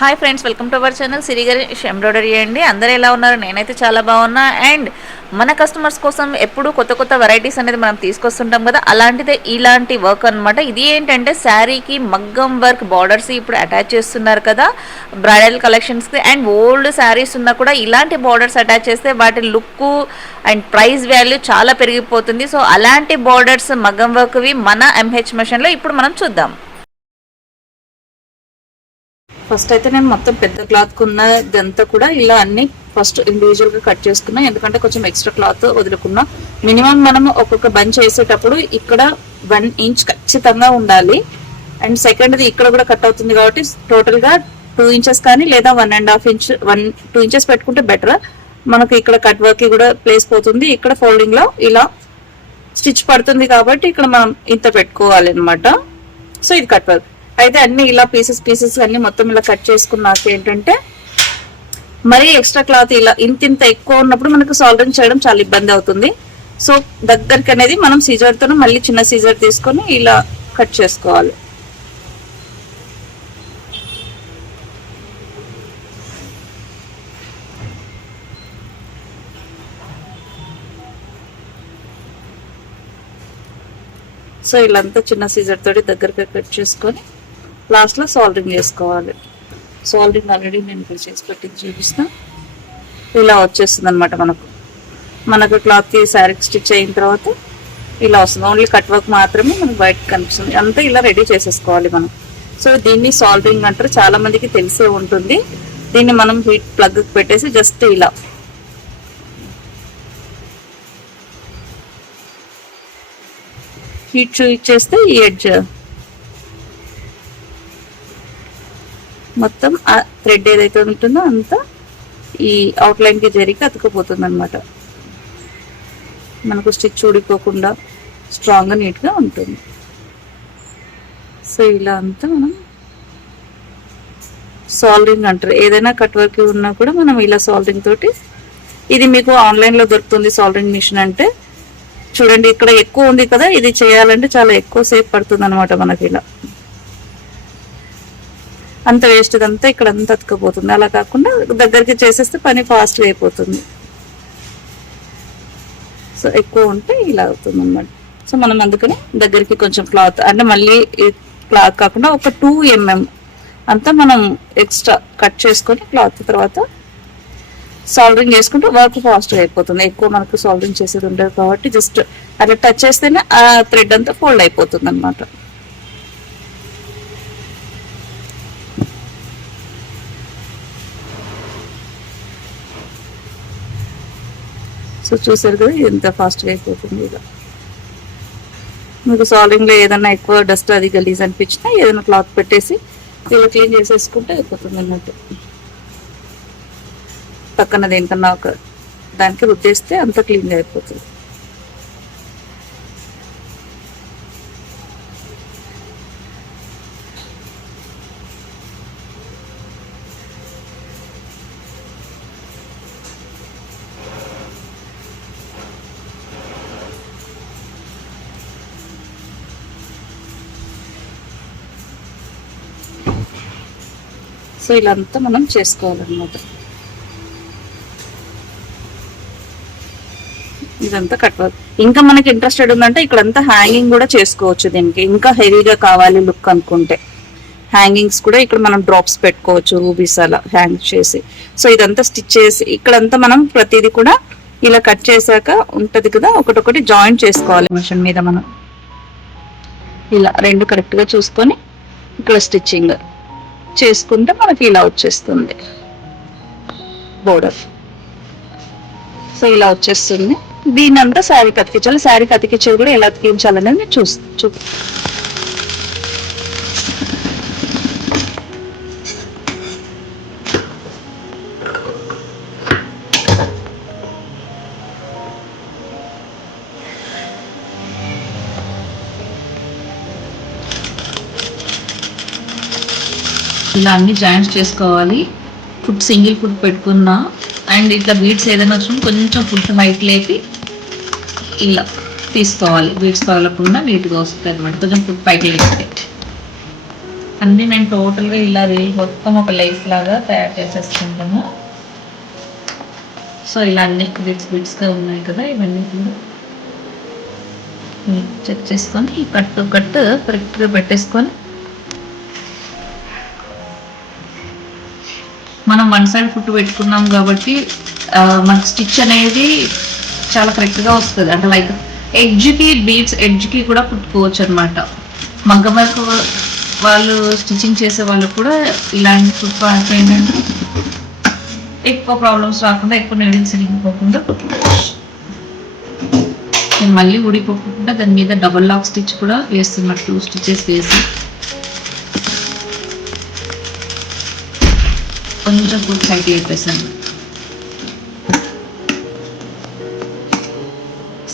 Hi friends, welcome to our channel Siri గారి embroidery అండి. అందరూ ఎలా ఉన్నారు? నేనైతే చాలా బాగున్నా. అండ్ మన కస్టమర్స్ కోసం ఎప్పుడు కొత్త కొత్త వెరైటీస్ అనేది మనం తీసుకొస్తుంటాం కదా, అలాంటిదే ఇలాంటి వర్క్ అనమాట. ఇది ఏంటంటే శారీకి మగ్గం వర్క్ బార్డర్స్ ఇప్పుడు అటాచ్ చేస్తున్నారు కదా బ్రైడల్ కలెక్షన్స్కి. అండ్ ఓల్డ్ శారీస్ ఉన్నా కూడా ఇలాంటి బార్డర్స్ అటాచ్ చేస్తే వాటి లుక్ అండ్ ప్రైస్ వాల్యూ చాలా పెరిగిపోతుంది. సో అలాంటి బార్డర్స్ మగ్గం వర్క్వి మన ఎంహెచ్ మిషన్లో ఇప్పుడు మనం చూద్దాం. ఫస్ట్ అయితే నేను మొత్తం పెద్ద క్లాత్ ఉన్న ఇదంతా కూడా ఇలా అన్ని ఫస్ట్ ఇండివిజువల్ గా కట్ చేసుకున్నా, ఎందుకంటే కొంచెం ఎక్స్ట్రా క్లాత్ వదులుకున్నా. మినిమం మనం ఒక్కొక్క బంచ్ వేసేటప్పుడు ఇక్కడ 1 ఇంచ్ ఖచ్చితంగా ఉండాలి. అండ్ సెకండ్ది ఇక్కడ కూడా కట్ అవుతుంది కాబట్టి టోటల్ గా 2 ఇంచెస్ కానీ లేదా 1.5 ఇంచ్ 2 ఇంచెస్ పెట్టుకుంటే బెటర్. మనకి ఇక్కడ కట్ వర్క్ కూడా ప్లేస్ పోతుంది, ఇక్కడ ఫోల్డింగ్ లో ఇలా స్టిచ్ పడుతుంది కాబట్టి ఇక్కడ మనం ఇంత పెట్టుకోవాలి అనమాట. సో ఇది కట్ వర్క్ అయితే అన్ని ఇలా పీసెస్ అన్ని మొత్తం ఇలా కట్ చేసుకున్నాక ఏంటంటే మరీ ఎక్స్ట్రా క్లాత్ ఇలా ఇంత ఎక్కువ ఉన్నప్పుడు మనకు సాల్డరింగ్ చేయడం చాలా ఇబ్బంది అవుతుంది. సో దగ్గరికి అనేది మనం సీజర్ తో మళ్ళీ చిన్న సీజర్ తీసుకొని ఇలా కట్ చేసుకోవాలి. సో ఇలా అంతా చిన్న సీజర్ తోటి దగ్గరగా కట్ చేసుకొని లాస్ట్లో సాల్డరింగ్ చేసుకోవాలి. సాల్డరింగ్ ఆల్రెడీ నేను ఇక్కడ చేసి పెట్టి చూపిస్తా. ఇలా వచ్చేస్తుంది అనమాట. మనకు క్లాత్కి శారీకి స్టిచ్ అయిన తర్వాత ఇలా వస్తుంది. ఓన్లీ కట్ వర్క్ మాత్రమే మనకు బయటకు కనిపిస్తుంది. అంతా ఇలా రెడీ చేసేసుకోవాలి మనం. సో దీన్ని సాల్డరింగ్ అంటారు, చాలా మందికి తెలిసే ఉంటుంది. దీన్ని మనం హీట్ ప్లగ్ పెట్టేసి జస్ట్ ఇలా హీట్ చూపించేస్తే ఈ ఎడ్జ్ మొత్తం ఆ థ్రెడ్ ఏదైతే ఉంటుందో అంతా ఈ అవుట్లైన్ కి జరిగి అతుకుపోతుంది అనమాట. మనకు స్టిచ్ ఊడిపోకుండా స్ట్రాంగ్ గా నీట్ గా ఉంటుంది. సో ఇలా అంతా మనం సాల్డరింగ్ అంటారు. ఏదైనా కట్ వర్క్ ఉన్నా కూడా మనం ఇలా సాల్డరింగ్ తోటి, ఇది మీకు ఆన్లైన్ లో దొరుకుతుంది సాల్డరింగ్ మిషన్. అంటే చూడండి ఇక్కడ ఎక్కువ ఉంది కదా, ఇది చేయాలంటే చాలా ఎక్కువ సేపు పడుతుంది అనమాట. మనకి ఇలా అంత వేస్ట్ అంతా ఇక్కడ అంతా అతుకపోతుంది. అలా కాకుండా దగ్గరికి చేసేస్తే పని ఫాస్ట్గా అయిపోతుంది. సో ఎక్కువ ఉంటే ఇలా అవుతుంది అన్నమాట. సో మనం అందుకని దగ్గరికి కొంచెం క్లాత్ అంటే మళ్ళీ క్లాత్ కాకుండా ఒక 2 mm అంతా మనం ఎక్స్ట్రా కట్ చేసుకొని క్లాత్ తర్వాత సాల్డరింగ్ చేసుకుంటే వర్క్ ఫాస్ట్గా అయిపోతుంది. ఎక్కువ మనకు సాల్డరింగ్ చేసేది ఉండదు కాబట్టి జస్ట్ అట్లా టచ్ చేస్తేనే ఆ థ్రెడ్ అంతా ఫోల్డ్ అయిపోతుంది అనమాట. సో చూసారు కదా ఎంత ఫాస్ట్గా అయిపోతుంది. ఇలా మీకు సాల్డరింగ్లో ఏదైనా ఎక్కువ డస్ట్ అది గలీజ్ అనిపించినా ఏదైనా క్లాత్ పెట్టేసి ఇలా క్లీన్ చేసేసుకుంటే అయిపోతుంది అన్నట్టు. పక్కన దేనికన్నా ఒక దానికి రుద్దేస్తే అంత క్లీన్గా అయిపోతుంది. సో ఇలా అంతా మనం చేసుకోవాలన్నమాట. ఇదంతా కట్ వర్క్. ఇంకా మనకి ఇంట్రెస్టెడ్ ఉందంటే ఇక్కడంతా హ్యాంగింగ్ కూడా చేసుకోవచ్చు. దీనికి ఇంకా హెవీగా కావాలి లుక్ అనుకుంటే హ్యాంగింగ్స్ కూడా ఇక్కడ మనం డ్రాప్స్ పెట్టుకోవచ్చు, రూబీస్ అలా హ్యాంగ్ చేసి. సో ఇదంతా స్టిచ్ చేసి ఇక్కడంతా మనం ప్రతిదీ కూడా ఇలా కట్ చేశాక ఉంటది కదా, ఒకటొకటి జాయింట్ చేసుకోవాలి మిషన్ మీద. మనం ఇలా రెండు కరెక్ట్గా చూసుకొని ఇక్కడ స్టిచ్చింగ్ చేసుకుంటే మనకి ఇలా వచ్చేస్తుంది బోర్డర్. సో ఇలా వచ్చేస్తుంది. దీని అంతా శారీకి అతికించాలి. శారీకి అతికించేది కూడా ఎలా అతికించాలనేది నేను ఇలా అన్ని జాయింట్స్ చేసుకోవాలి. సింగిల్ ఫుడ్ పెట్టుకున్నా అండ్ ఇట్లా బీడ్స్ ఏదైనా వచ్చినా కొంచెం ఫుడ్ మైట్ లేపి ఇలా తీసుకోవాలి. బీడ్స్ పగలకుండా నీట్గా వస్తుంది అనమాట. కొంచెం ఫుడ్ పైకి లేపి అన్నీ నేను టోటల్గా ఇలా మొత్తం ఒక లేస్ లాగా తయారు చేసేసుకుంటాను. సో ఇలా అన్ని బిట్స్గా ఉన్నాయి కదా, ఇవన్నీ కూడా చెక్ చేసుకొని ఈ కట్టు కరెక్ట్గా పెట్టేసుకొని మనం వన్ సైడ్ ఫుట్ పెట్టుకున్నాం కాబట్టి మనకి స్టిచ్ అనేది చాలా కరెక్ట్గా వస్తుంది. అంటే లైక్ ఎడ్జ్కి కూడా కుట్టుకోవచ్చు అనమాట. మగ్గం వర్క్ వాళ్ళు స్టిచ్చింగ్ చేసే వాళ్ళు కూడా ఇలాంటి ఫుట్ పాయింట్ ఏంటంటే ఎక్కువ ప్రాబ్లమ్స్ రాకుండా, ఎక్కువ నీడిల్స్ ఇరిగిపోకుండా నేను మళ్ళీ ఊడిపోకుండా దాని మీద డబుల్ లాక్ స్టిచ్ కూడా వేస్తున్నట్టు 2 స్టిచెస్ వేసి కొంచెం ఫుల్ సైడ్ వేపేసాను.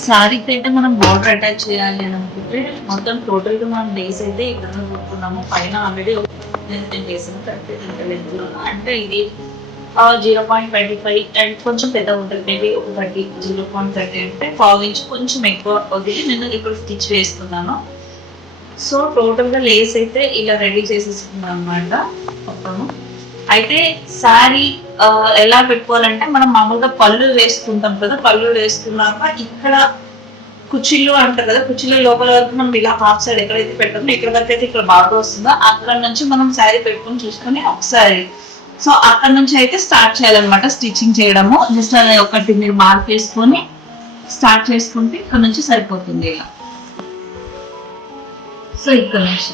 శారీకి అయితే మనం బార్డర్ అటాచ్ చేయాలి అని అనుకుంటే మొత్తం టోటల్గా మనం డేస్ అయితే ఇక్కడ కొట్టుకున్నాము. పైన ఆల్రెడీ వేసాము అంటే ఇది 0.25 అండ్ కొంచెం పెద్ద ఉంటుంది, మేబీ ఒక 0.30 అంటే 1/4 ఇంచ్ కొంచెం ఎక్కువ వదిలి నేను ఇప్పుడు స్టిచ్ వేస్తున్నాను. సో టోటల్గా లేస్ అయితే ఇలా రెడీ చేసేసుకున్నాను అనమాట మొత్తము. అయితే శారీ ఎలా పెట్టుకోవాలంటే మనం మామూలుగా పళ్ళు వేసుకుంటాం కదా, పళ్ళు వేసుకున్నాక ఇక్కడ కుర్చీలు అంటారు కదా, కుర్చీల లోపల వరకు మనం ఇలా హాఫ్ సైడ్ ఎక్కడైతే పెట్టామో ఇక్కడ వరకు అయితే ఇక్కడ బాగా వస్తుందో అక్కడ నుంచి మనం శారీ పెట్టుకొని చూసుకొని ఒకసారి సో అక్కడ నుంచి అయితే స్టార్ట్ చేయాలన్నమాట స్టిచ్చింగ్ చేయడము. జస్ట్ అది ఒకటి మీరు మార్క్ వేసుకొని స్టార్ట్ చేసుకుంటే ఇక్కడ నుంచి సరిపోతుంది ఇలా. సో ఇక్కడ నుంచి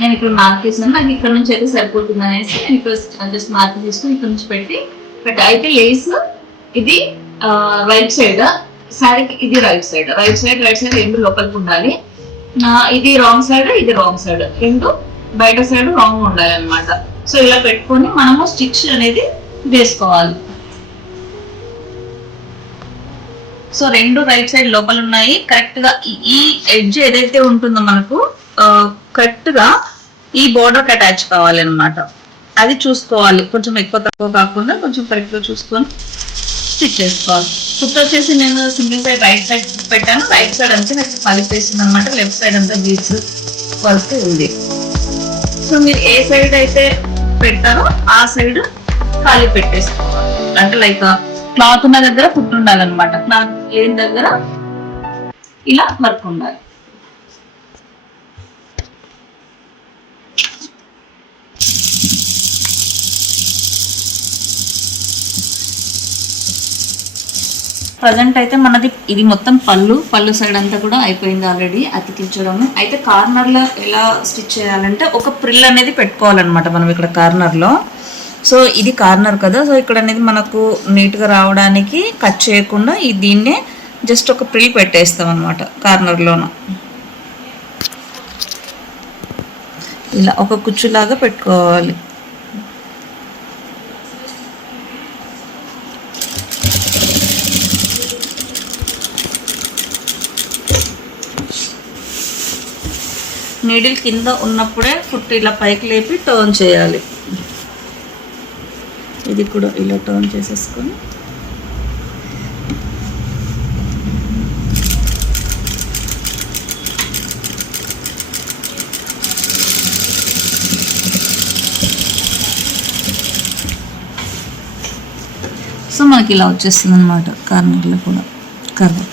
నేను ఇక్కడ మార్క్ చేసినాను, నాకు ఇక్కడ నుంచి అయితే సరిపోతుంది అనేసి నేను ఇక్కడ జస్ట్ మార్క్ చేసుకుని ఇక్కడ నుంచి పెట్టి అయితే లేస్ ఇది రైట్ సైడ్, శారీకి ఇది రైట్ సైడ్ రెండు లోపలికి ఉండాలి. ఇది రాంగ్ సైడ్, ఇది రాంగ్ సైడ్, రెండు బయట సైడ్ రాంగ్ ఉండాలి అనమాట. సో ఇలా పెట్టుకొని మనము స్టిచ్ అనేది వేసుకోవాలి. సో రెండు రైట్ సైడ్ లోపల ఉన్నాయి. కరెక్ట్ గా ఈ ఎడ్జ్ ఏదైతే ఉంటుందో మనకు కరెక్ట్ గా ఈ బోర్డర్ కి అటాచ్ కావాలి అనమాట. అది చూసుకోవాలి, కొంచెం ఎక్కువ తక్కువ కాకుండా కొంచెం కరెక్ట్ గా చూసుకొని స్టిచ్ చేసుకోవాలి. ఫుట్ వచ్చేసి నేను సింగిల్ సైడ్ రైట్ సైడ్ పెట్టాను, రైట్ సైడ్ అంతా నాకు కలిపేసింది అనమాట. లెఫ్ట్ సైడ్ అంతా బీడ్స్ వర్క్ ఉంది. సో మీరు ఏ సైడ్ అయితే పెడతారో ఆ సైడ్ ఖాళీ పెట్టేసుకోవాలి. అంటే లైక్ క్లాత్ ఉన్న దగ్గర ఫుట్ ఉండాలన్నమాట, క్లాత్ లేని దగ్గర ఇలా వర్క్ ఉండాలి. ప్రజెంట్ అయితే మనది ఇది మొత్తం పళ్ళు సైడ్ అంతా కూడా అయిపోయింది ఆల్రెడీ అతికించడము. అయితే కార్నర్ లో ఎలా స్టిచ్ చేయాలంటే ఒక ప్రిల్ అనేది పెట్టుకోవాలన్నమాట మనం ఇక్కడ కార్నర్ లో. సో ఇది కార్నర్ కదా, సో ఇక్కడ అనేది మనకు నీట్ గా రావడానికి కట్ చేయకుండా దీన్నే జస్ట్ ఒక ప్రిల్ పెట్టేస్తాం అనమాట కార్నర్ లోన. ఇలా ఒక కుచ్చులాగా పెట్టుకోవాలి. నీడిల్ కింద ఉన్నప్పుడే ఫుట్ ఇలా పైకి లేపి టర్న్ చేయాలి. ఇది కూడా ఇలా టర్న్ చేసేసుకొని సో మనకి ఇలా వచ్చేస్తుంది అనమాట కార్నర్లో కూడా కర్వ్.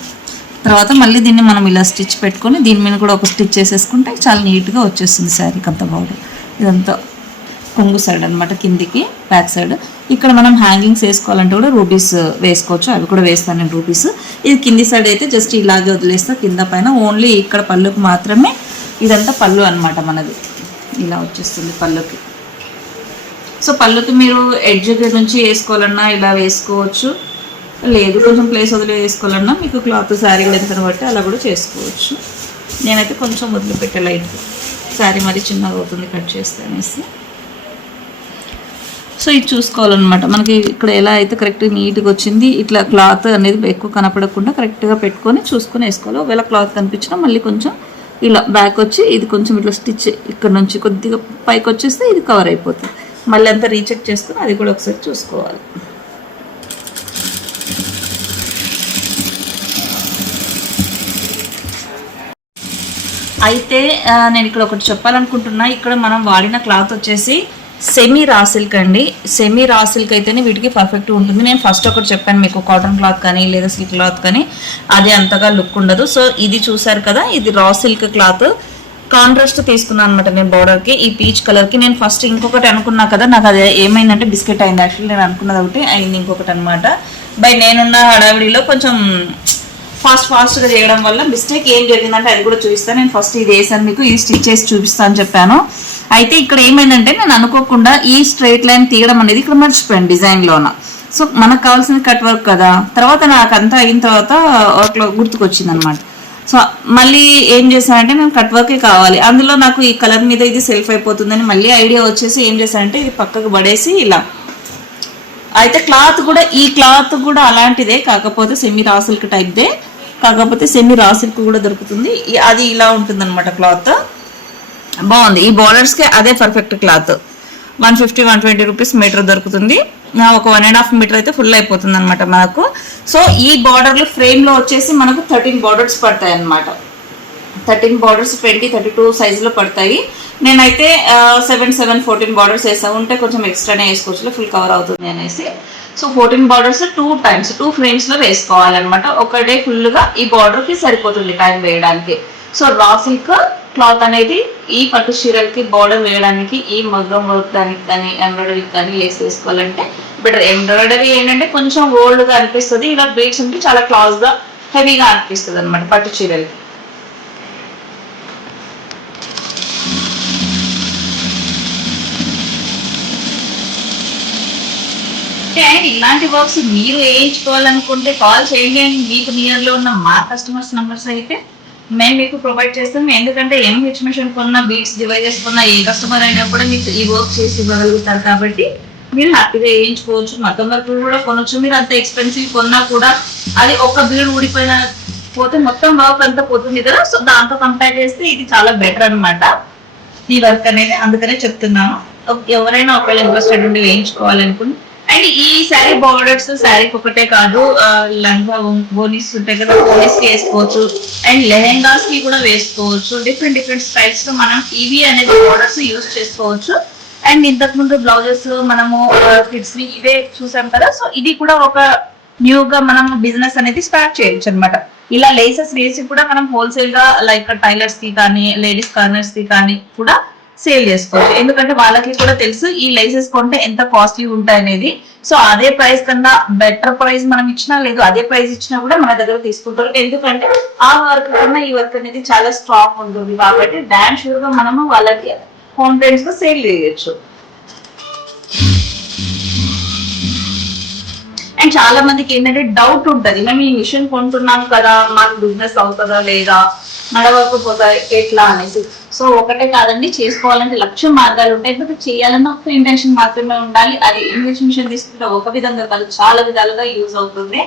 తర్వాత మళ్ళీ దీన్ని మనం ఇలా స్టిచ్ పెట్టుకొని దీని మీద కూడా ఒక స్టిచ్ చేసేసుకుంటే చాలా నీట్గా వచ్చేస్తుంది శారీకి అంత బార్డర్. ఇదంతా కొంగు సైడ్ అనమాట, కిందికి బ్యాక్ సైడ్. ఇక్కడ మనం హ్యాంగింగ్స్ వేసుకోవాలంటే కూడా రూబీస్ వేసుకోవచ్చు, అవి కూడా వేస్తాను నేను రూబీస్. ఇది కింది సైడ్ అయితే జస్ట్ ఇలాగే వదిలేస్తా, కింద పైన ఓన్లీ ఇక్కడ పళ్ళుకి మాత్రమే. ఇదంతా పళ్ళు అనమాట మనది, ఇలా వచ్చేస్తుంది పళ్ళుకి. సో పళ్ళుకి మీరు ఎడ్జ్ నుంచి వేసుకోవాలన్నా ఇలా వేసుకోవచ్చు, లేదు కొంచెం ప్లేస్ వదిలి వేసుకోవాలన్నా మీకు క్లాత్ శారీ లెంత్ని బట్టి అలా కూడా చేసుకోవచ్చు. నేనైతే కొంచెం వదిలిపెట్టే లైట్గా, శారీ మరి చిన్నగా అవుతుంది కట్ చేస్తే అనేసి. సో ఇది చూసుకోవాలన్నమాట మనకి ఇక్కడ ఎలా అయితే కరెక్ట్ నీట్గా వచ్చింది. ఇట్లా క్లాత్ అనేది ఎక్కువ కనపడకుండా కరెక్ట్గా పెట్టుకొని చూసుకొని వేసుకోవాలి. ఒకవేళ క్లాత్ కనిపించినా మళ్ళీ కొంచెం ఇలా బ్యాక్ వచ్చి ఇది కొంచెం ఇట్లా స్టిచ్ ఇక్కడ నుంచి కొద్దిగా పైకి వచ్చేస్తే ఇది కవర్ అయిపోతుంది. మళ్ళీ అంతా రీచెక్ చేసుకొని అది కూడా ఒకసారి చూసుకోవాలి. అయితే నేను ఇక్కడ ఒకటి చెప్పాలనుకుంటున్నా. ఇక్కడ మనం వాడిన క్లాత్ వచ్చేసి సెమీ రా సిల్క్ అండి. సెమీ రా సిల్క్ అయితేనే వీటికి పర్ఫెక్ట్ ఉంటుంది. నేను ఫస్ట్ ఒకటి చెప్పాను మీకు, కాటన్ క్లాత్ కానీ లేదా సిల్క్ క్లాత్ కానీ అది అంతగా లుక్ ఉండదు. సో ఇది చూసారు కదా, ఇది రా సిల్క్ క్లాత్. కాంట్రాస్ట్ తీసుకున్నాను అనమాట నేను బార్డర్కి, ఈ పీచ్ కలర్కి. నేను ఫస్ట్ ఇంకొకటి అనుకున్నా కదా, నాకు అది ఏమైందంటే బిస్కెట్ అయింది. యాక్చువల్లీ నేను అనుకున్నది ఒకటి అయింది ఇంకొకటి అనమాట. బై నేనున్న హడావిడిలో కొంచెం ఫాస్ట్గా చేయడం వల్ల మిస్టేక్ ఏం జరిగిందంటే అది కూడా చూపిస్తాను. నేను ఫస్ట్ ఇది వేసాను మీకు, ఇది స్టిచ్ చేసి చూపిస్తాను అని చెప్పాను. అయితే ఇక్కడ ఏమైందంటే నేను అనుకోకుండా ఈ స్ట్రైట్ లైన్ తీయడం అనేది ఇక్కడ మర్చిపోయాను డిజైన్లోన. సో మనకు కావాల్సిన కట్ వర్క్ కదా, తర్వాత నాకు అంతా అయిన తర్వాత వర్క్లో గుర్తుకొచ్చింది అనమాట. సో మళ్ళీ ఏం చేశానంటే నేను కట్ వర్కే కావాలి, అందులో నాకు ఈ కలర్ మీద ఇది సెల్ఫ్ అయిపోతుందని మళ్ళీ ఐడియా వచ్చేసి ఏం చేశానంటే ఇది పక్కకు పడేసి ఇలా. అయితే క్లాత్ కూడా, ఈ క్లాత్ కూడా అలాంటిదే, కాకపోతే సెమీ రా సిల్క్ టైప్దే, కాకపోతే సెమీ రా సిల్క్ కూడా దొరుకుతుంది. అది ఇలా ఉంటుంది అనమాట. క్లాత్ బాగుంది. ఈ బార్డర్స్కి అదే పర్ఫెక్ట్ క్లాత్. 150-120 రూపీస్ మీటర్ దొరుకుతుంది. ఒక 1.5 మీటర్ అయితే ఫుల్ అయిపోతుంది అనమాట మనకు. సో ఈ బార్డర్లు ఫ్రేమ్లో వచ్చేసి మనకు 13 బార్డర్స్ పడతాయి అనమాట. 13 బార్డర్స్ 20-32 సైజులో పడతాయి. నేనైతే 7 14 బార్డర్స్ వేసా, ఉంటే కొంచెం ఎక్స్ట్రానే వేసుకోవచ్చు, ఫుల్ కవర్ అవుతుంది అనేసి. సో 14 బార్డర్స్ 2 ఫ్రేమ్స్లో వేసుకోవాలన్నమాట. ఒకటే ఫుల్గా ఈ బార్డర్కి సరిపోతుంది టైం వేయడానికి. సో రా సిల్క్ క్లాత్ అనేది ఈ పట్టు చీరలకి బార్డర్ వేయడానికి, ఈ మగ్గం వర్క్ దానికి కానీ ఎంబ్రాయిడరీ కానీ లేస్ వేసుకోవాలంటే బెటర్. ఎంబ్రాయిడరీ ఏంటంటే కొంచెం ఓల్డ్గా అనిపిస్తుంది, ఇలా బీడ్స్ ఉంటే చాలా క్లాస్గా హెవీగా అనిపిస్తుంది అనమాట పట్టు చీరలకి. అండ్ ఇలాంటి వర్క్స్ మీరు వేయించుకోవాలనుకుంటే కాల్ చేయండి. అండ్ మీకు నియర్లో ఉన్న మా కస్టమర్స్ నెంబర్స్ అయితే మేము మీకు ప్రొవైడ్ చేస్తాం. ఎందుకంటే ఎంహెచ్ మిషన్ కొన్న, బీట్స్ డివైజెస్ కొన్న ఏ కస్టమర్ అయినా కూడా మీకు ఈ వర్క్ చేసి ఇవ్వగలుగుతారు. కాబట్టి మీరు హ్యాపీగా వేయించుకోవచ్చు. మగ్గం వర్క్ కూడా కొనవచ్చు. మీరు అంత ఎక్స్పెన్సివ్ కొన్నా కూడా అది ఒక బీడ్ ఊడిపోయిన పోతే మొత్తం వర్క్ అంతా పోతుంది కదా. సో దాంతో కంపేర్ చేస్తే ఇది చాలా బెటర్ అనమాట ఈ వర్క్ అనేది. అందుకనే చెప్తున్నాను, ఎవరైనా ఒకవేళ ఇంట్రెస్టెడ్ ఉండి వేయించుకోవాలనుకుంటే. అండ్ ఈ శారీ బార్డర్స్ శారీకి ఒకటే కాదు, లంగా బోనీస్ ఉంటాయి కదా, బోనీస్ వేసుకోవచ్చు. అండ్ లెహెంగాస్ కి కూడా వేసుకోవచ్చు. డిఫరెంట్ స్టైల్స్ లో మనం ఇవి అనేది బార్డర్స్ యూజ్ చేసుకోవచ్చు. అండ్ ఇంతకు ముందు బ్లౌజెస్ మనము కిడ్స్ ని ఇవే చూసాం కదా. సో ఇది కూడా ఒక న్యూగా మనం బిజినెస్ అనేది స్టార్ట్ చేయొచ్చు అనమాట. ఇలా లేసెస్ వేసి కూడా మనం హోల్సేల్ గా లైక్ టైలర్స్ కి కానీ లేడీస్ కార్నర్స్ కి కానీ కూడా సేల్ చేసుకోవచ్చు. ఎందుకంటే వాళ్ళకి కూడా తెలుసు ఈ లైసెన్స్ కొంటే ఎంత కాస్ట్లీ ఉంటాయి అనేది. సో అదే ప్రైస్ కన్నా బెటర్ ప్రైస్ మనం ఇచ్చినా లేదు, అదే ప్రైస్ ఇచ్చినా కూడా మన దగ్గర తీసుకుంటారు. ఎందుకంటే ఆ వర్క్ కన్నా ఈ వర్క్ అనేది చాలా స్ట్రాంగ్ ఉంటుంది కాబట్టి డామ్ షూర్ గా మనము వాళ్ళకి హోమ్ ట్రెండ్స్ గా సేల్ చేయొచ్చు. అండ్ చాలా మందికి ఏంటంటే డౌట్ ఉంటది, మేము ఈ మిషన్ కొంటున్నాం కదా, మాకు బిజినెస్ అవుతుందా లేదా, నడవకపోతా ఎట్లా అనేసి. సో ఒకటే కాదండి, చేసుకోవాలంటే లక్ష మార్గాలు ఉంటాయి. ఎందుకంటే చేయాలన్న ఒక ఇంటెన్షన్ మాత్రమే ఉండాలి. అది ఇంగ్లీష్ మిషన్ తీసుకుంటే ఒక విధంగా కాదు, చాలా విధాలుగా యూజ్ అవుతుంది.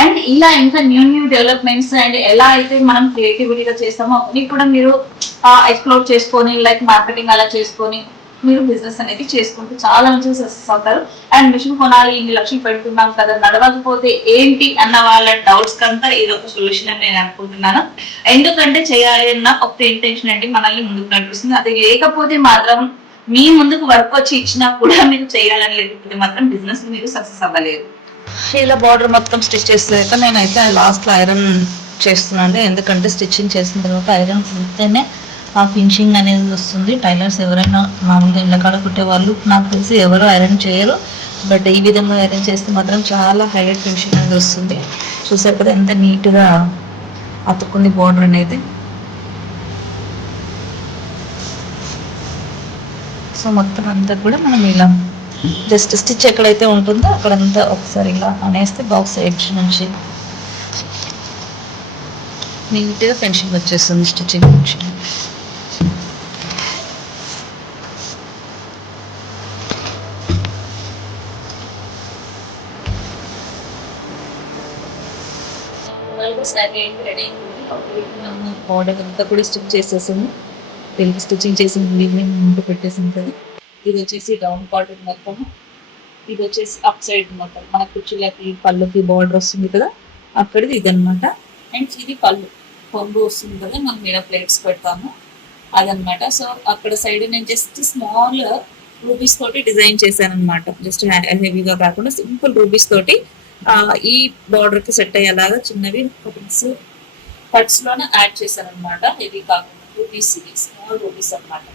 అండ్ ఇలా ఇంకా న్యూ డెవలప్మెంట్స్ అండ్ ఎలా అయితే మనం క్రియేటివిటీగా చేస్తామో అవి కూడా మీరు ఎక్స్ప్లోర్ చేసుకొని లైక్ మార్కెటింగ్ అలా చేసుకొని మీరు బిజినెస్ అనేది చేసుకుంటూ చాలా మంచిగా సక్సెస్ అవుతారు. అండ్ మిషన్ కొనాలి, ఇన్ని లక్షలు పెట్టుకున్నాం కదా, నడవకపోతే ఏంటి అన్న వాళ్ళ డౌట్స్ కంతా ఇది ఒక సొల్యూషన్ అని నేను అనుకుంటున్నాను. ఎందుకంటే చేయాలి అన్న ఒక ఇంటెన్షన్ అంటే మనల్ని ముందుకు నడిపిస్తుంది. అది లేకపోతే మాత్రం మీ ముందుకు వర్క్ వచ్చి ఇచ్చినా కూడా మీరు చేయాలని లేకపోతే మాత్రం బిజినెస్ మీరు సక్సెస్ అవ్వలేదు. ఇలా బార్డర్ మొత్తం స్టిచ్ చేస్తే నేనైతే లాస్ట్ లో ఐరన్ చేస్తున్నాను. ఎందుకంటే స్టిచ్చింగ్ చేసిన తర్వాత ఐరన్ కుడితేనే ఆ ఫినిషింగ్ అనేది వస్తుంది. టైలర్స్ ఎవరైనా మామూలుగా ఇళ్ళ కాడ కుట్టే వాళ్ళు నాకు తెలిసి ఎవరు ఐరన్ చేయరు. బట్ ఈ విధంగా ఐరన్ చేస్తే మాత్రం చాలా హైలైట్ ఫినిషింగ్ అనేది వస్తుంది. చూసారు కదా ఎంత నీట్గా అతుక్కుంది బార్డర్ అనేది. సో మొత్తం అంతా కూడా మనం ఇలా జస్ట్ స్టిచ్ ఎక్కడైతే ఉంటుందో అక్కడంతా ఒకసారి ఇలా అనేస్తే బాక్స్ ఎడ్జ్ నుంచి నీట్గా ఫినిషింగ్ వచ్చేస్తుంది స్టిచ్చింగ్ ఫినిషింగ్. బార్డర్ అంతా కూడా స్టిచ్ చేసేసాము. తెలుగు స్టిచ్చింగ్ చేసి ముందు పెట్టేసాం కదా. ఇది వచ్చేసి డౌన్ బార్డర్ మొత్తం, ఇది వచ్చేసి అప్ సైడ్ మొత్తం మన కుర్చీలకి పళ్ళుకి బార్డర్ వస్తుంది కదా, అక్కడిది ఇది అనమాట. అండ్ ఇది పళ్ళు, కొంగు వస్తుంది కదా, మనం ఇలా ప్లేట్స్ పెడతాము అదనమాట. సో అక్కడ సైడ్ నేను జస్ట్ స్మాల్ రూబీస్ తోటి డిజైన్ చేశాను అనమాట. జస్ట్ హెవీగా కాకుండా సింపుల్ రూబీస్ తోటి ఈ బార్డర్ కి సెట్ అయ్యేలాగా చిన్నవి కట్స్ లోనే యాడ్ చేశాను అనమాట. హెవీ కాకుండా రూబీస్, స్మాల్ రూబీస్ అనమాట.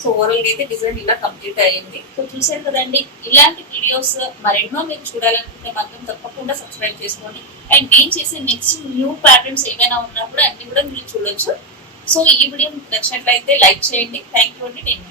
సో ఓవరాల్ గా అయితే డిజైన్ ఇలా కంప్లీట్ అయ్యింది. సో చూసారు కదండి, ఇలాంటి వీడియోస్ మరెన్నో మీకు చూడాలనుకుంటే మాత్రం తప్పకుండా సబ్స్క్రైబ్ చేసుకోండి. అండ్ నేను చేసే నెక్స్ట్ న్యూ ప్యాటర్న్స్ ఏమైనా ఉన్నా కూడా అన్ని కూడా మీరు చూడొచ్చు. సో ఈ వీడియో నచ్చినట్లయితే లైక్ చేయండి. థ్యాంక్ యూ అండి. నేను